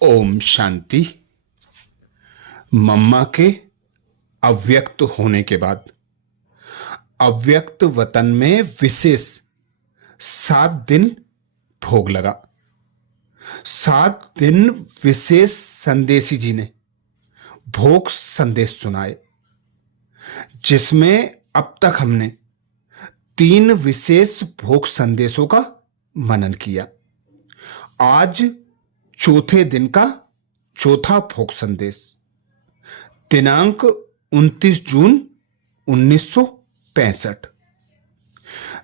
ओम शांति। मम्मा के अव्यक्त होने के बाद अव्यक्त वतन में विशेष 7 दिन भोग लगा। 7 दिन विशेष संदेशी जी ने भोग संदेश सुनाए, जिसमें अब तक हमने 3 विशेष भोग संदेशों का मनन किया। आज चौथे दिन का चौथा भोग संदेश, दिनांक 29 जून 1965।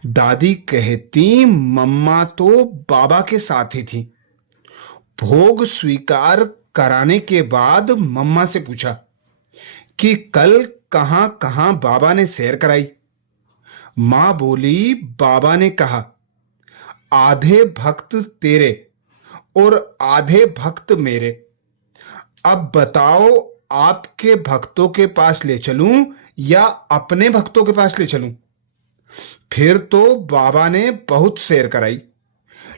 दादी कहती मम्मा तो बाबा के साथ ही थी। भोग स्वीकार कराने के बाद मम्मा से पूछा कि कल कहां कहां बाबा ने सैर कराई। मां बोली, बाबा ने कहा आधे भक्त तेरे और आधे भक्त मेरे। अब बताओ, आपके भक्तों के पास ले चलूं या अपने भक्तों के पास ले चलूं। फिर तो बाबा ने बहुत सैर कराई,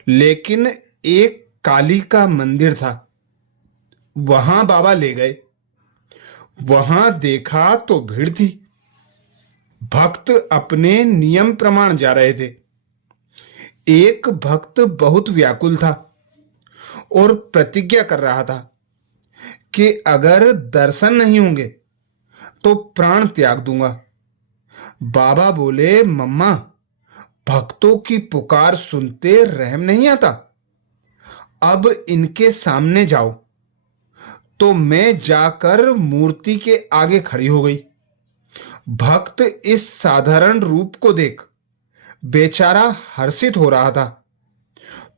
लेकिन एक काली का मंदिर था, वहां बाबा ले गए। वहां देखा तो भीड़ थी। भक्त अपने नियम प्रमाण जा रहे थे। एक भक्त बहुत व्याकुल था और प्रतिज्ञा कर रहा था कि अगर दर्शन नहीं होंगे तो प्राण त्याग दूंगा। बाबा बोले, मम्मा, भक्तों की पुकार सुनते रहम नहीं आता। अब इनके सामने जाओ। तो मैं जाकर मूर्ति के आगे खड़ी हो गई। भक्त इस साधारण रूप को देख बेचारा हर्षित हो रहा था,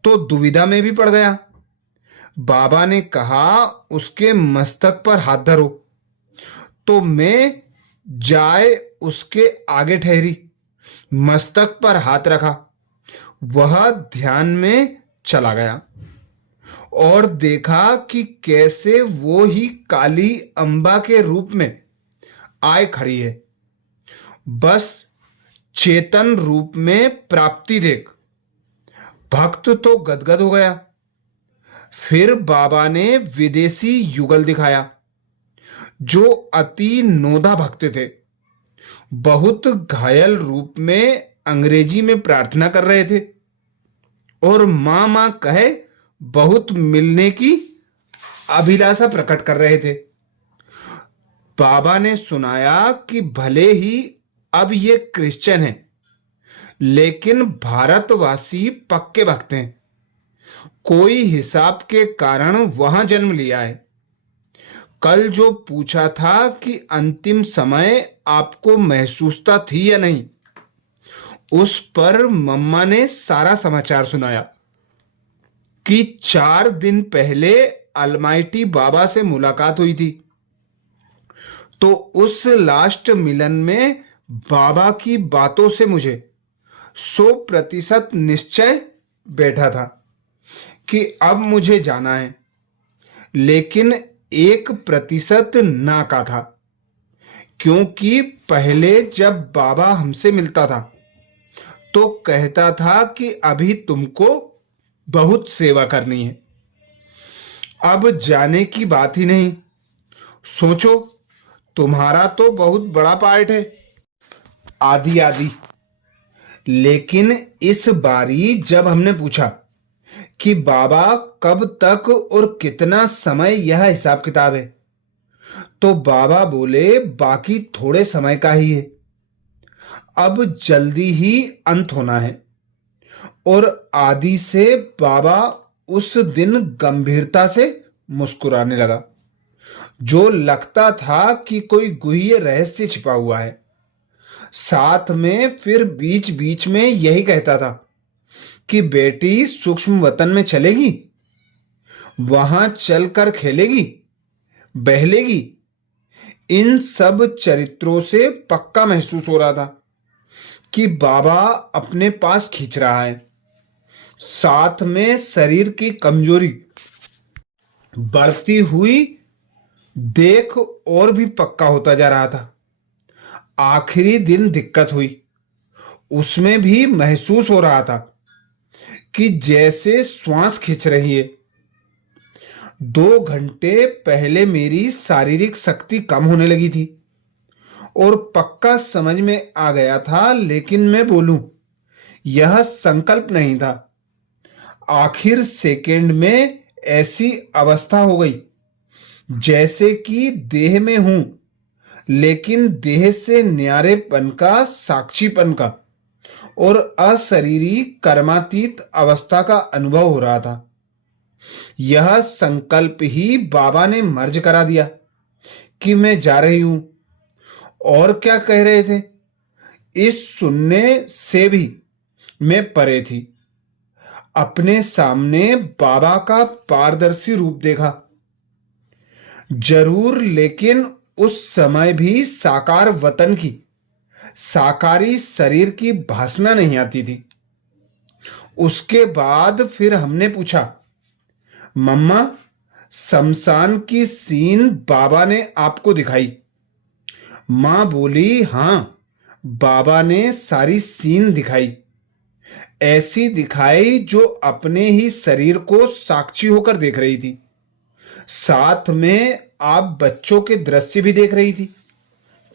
तो दुविधा में भी पड़ गया। बाबा ने कहा उसके मस्तक पर हाथ धरो। तो मैं जाए उसके आगे ठहरी, मस्तक पर हाथ रखा। वह ध्यान में चला गया और देखा कि कैसे वो ही काली अंबा के रूप में आए खड़ी है। बस चेतन रूप में प्राप्ति देख भक्त तो गदगद हो गया। फिर बाबा ने विदेशी युगल दिखाया, जो अति नोदा भक्त थे। बहुत घायल रूप में अंग्रेजी में प्रार्थना कर रहे थे और मां मां कहे बहुत मिलने की अभिलाषा प्रकट कर रहे थे। बाबा ने सुनाया कि भले ही अब ये क्रिश्चियन हैं, लेकिन भारतवासी पक्के भक्त हैं। कोई हिसाब के कारण वहां जन्म लिया है। कल जो पूछा था कि अंतिम समय आपको महसूसता थी या नहीं, उस पर मम्मा ने सारा समाचार सुनाया कि 4 दिन पहले अलमाइटी बाबा से मुलाकात हुई थी। तो उस लास्ट मिलन में बाबा की बातों से मुझे 100% निश्चय बैठा था कि अब मुझे जाना है, लेकिन 1% ना का था, क्योंकि पहले जब बाबा हमसे मिलता था तो कहता था कि अभी तुमको बहुत सेवा करनी है। अब जाने की बात ही नहीं। सोचो, तुम्हारा तो बहुत बड़ा पार्ट है, आदि आदि। लेकिन इस बारी जब हमने पूछा कि बाबा कब तक और कितना समय यह हिसाब किताब है, तो बाबा बोले बाकी थोड़े समय का ही है, अब जल्दी ही अंत होना है। और आदि से बाबा उस दिन गंभीरता से मुस्कुराने लगा, जो लगता था कि कोई गुह्य रहस्य छिपा हुआ है। साथ में फिर बीच बीच में यही कहता था कि बेटी सूक्ष्म वतन में चलेगी, वहां चलकर खेलेगी, बहलेगी। इन सब चरित्रों से पक्का महसूस हो रहा था कि बाबा अपने पास खींच रहा है। साथ में शरीर की कमजोरी बढ़ती हुई देख और भी पक्का होता जा रहा था। आखिरी दिन दिक्कत हुई, उसमें भी महसूस हो रहा था कि जैसे श्वास खींच रही है। 2 घंटे पहले मेरी शारीरिक शक्ति कम होने लगी थी और पक्का समझ में आ गया था, लेकिन मैं बोलूं, यह संकल्प नहीं था। आखिर सेकेंड में ऐसी अवस्था हो गई जैसे कि देह में हूं, लेकिन देह से न्यारेपन का, साक्षीपन का और अशरीरी कर्मातीत अवस्था का अनुभव हो रहा था। यह संकल्प ही बाबा ने मर्ज करा दिया कि मैं जा रही हूं। और क्या कह रहे थे, इस सुनने से भी मैं परे थी। अपने सामने बाबा का पारदर्शी रूप देखा जरूर, लेकिन उस समय भी साकार वतन की, साकारी शरीर की भासना नहीं आती थी। उसके बाद फिर हमने पूछा, मम्मा, शमशान की सीन बाबा ने आपको दिखाई? मां बोली, हां, बाबा ने सारी सीन दिखाई। ऐसी दिखाई जो अपने ही शरीर को साक्षी होकर देख रही थी। साथ में आप बच्चों के दृश्य भी देख रही थी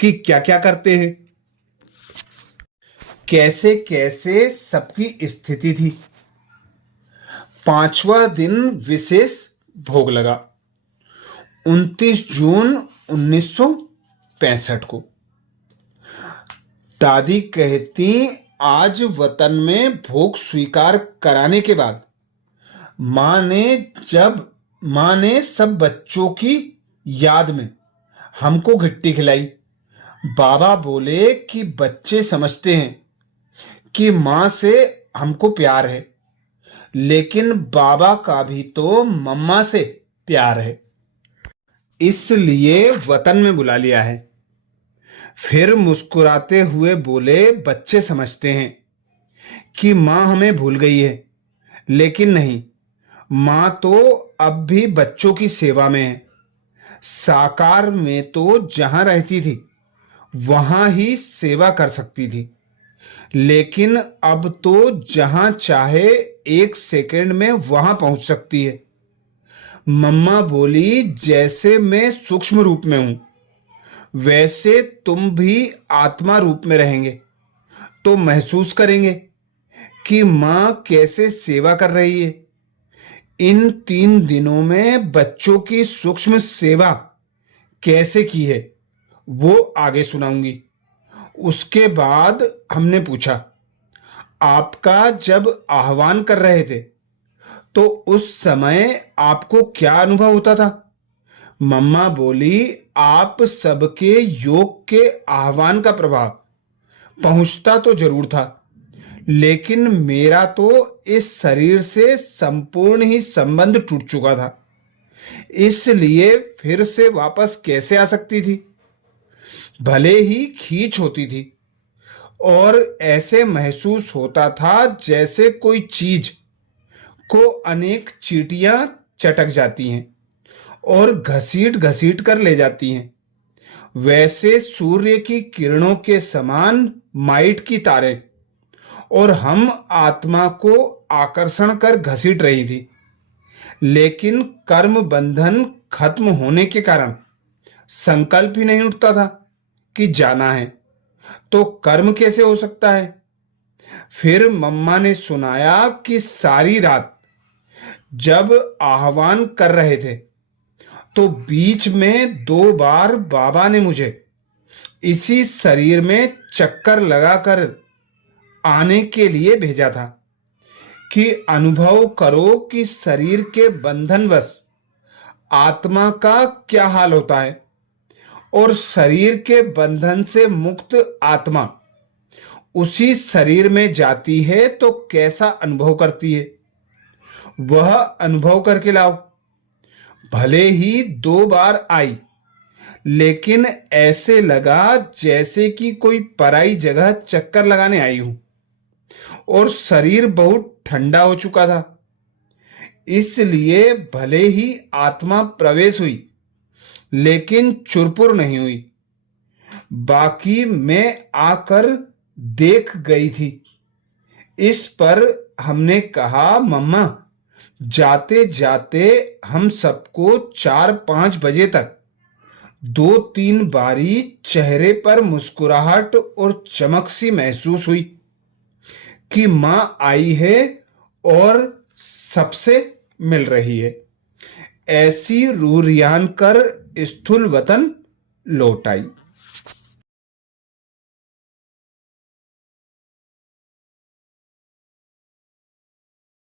कि क्या क्या करते हैं, कैसे कैसे सबकी स्थिति थी। 5वां दिन विशेष भोग लगा, 29 जून 1965 को। दादी कहती, आज वतन में भोग स्वीकार कराने के बाद मां ने सब बच्चों की याद में हमको घिट्टी खिलाई। बाबा बोले कि बच्चे समझते हैं कि मां से हमको प्यार है, लेकिन बाबा का भी तो मम्मा से प्यार है, इसलिए वतन में बुला लिया है। फिर मुस्कुराते हुए बोले, बच्चे समझते हैं कि मां हमें भूल गई है, लेकिन नहीं, मां तो अब भी बच्चों की सेवा में है। साकार में तो जहां रहती थी वहां ही सेवा कर सकती थी, लेकिन अब तो जहां चाहे 1 सेकंड में वहां पहुंच सकती है। मम्मा बोली, जैसे मैं सूक्ष्म रूप में हूं, वैसे तुम भी आत्मा रूप में रहेंगे तो महसूस करेंगे कि मां कैसे सेवा कर रही है। इन 3 दिनों में बच्चों की सूक्ष्म सेवा कैसे की है वो आगे सुनाऊंगी। उसके बाद हमने पूछा, आपका जब आह्वान कर रहे थे तो उस समय आपको क्या अनुभव होता था? मम्मा बोली, आप सबके योग के आह्वान का प्रभाव पहुंचता तो जरूर था, लेकिन मेरा तो इस शरीर से संपूर्ण ही संबंध टूट चुका था, इसलिए फिर से वापस कैसे आ सकती थी? भले ही खींच होती थी और ऐसे महसूस होता था जैसे कोई चीज को अनेक चींटियां चटक जाती हैं और घसीट घसीट कर ले जाती हैं। वैसे सूर्य की किरणों के समान माइट की तारें और हम आत्मा को आकर्षण कर घसीट रही थी, लेकिन कर्म बंधन खत्म होने के कारण संकल्प ही नहीं उठता था कि जाना है, तो कर्म कैसे हो सकता है? फिर मम्मा ने सुनाया कि सारी रात जब आह्वान कर रहे थे तो बीच में 2 बार बाबा ने मुझे इसी शरीर में चक्कर लगाकर आने के लिए भेजा था कि अनुभव करो कि शरीर के बंधनवश आत्मा का क्या हाल होता है और शरीर के बंधन से मुक्त आत्मा उसी शरीर में जाती है तो कैसा अनुभव करती है, वह अनुभव करके लाओ। भले ही 2 बार आई, लेकिन ऐसे लगा जैसे कि कोई पराई जगह चक्कर लगाने आई हूं और शरीर बहुत ठंडा हो चुका था, इसलिए भले ही आत्मा प्रवेश हुई लेकिन चुरपुर नहीं हुई। बाकी मैं आकर देख गई थी। इस पर हमने कहा, मम्मा, जाते जाते हम सबको 4-5 बजे तक 2-3 बारी चेहरे पर मुस्कुराहट और चमक सी महसूस हुई कि मां आई है और सबसे मिल रही है। ऐसी रूह रियान कर स्थूल वतन लौट आई।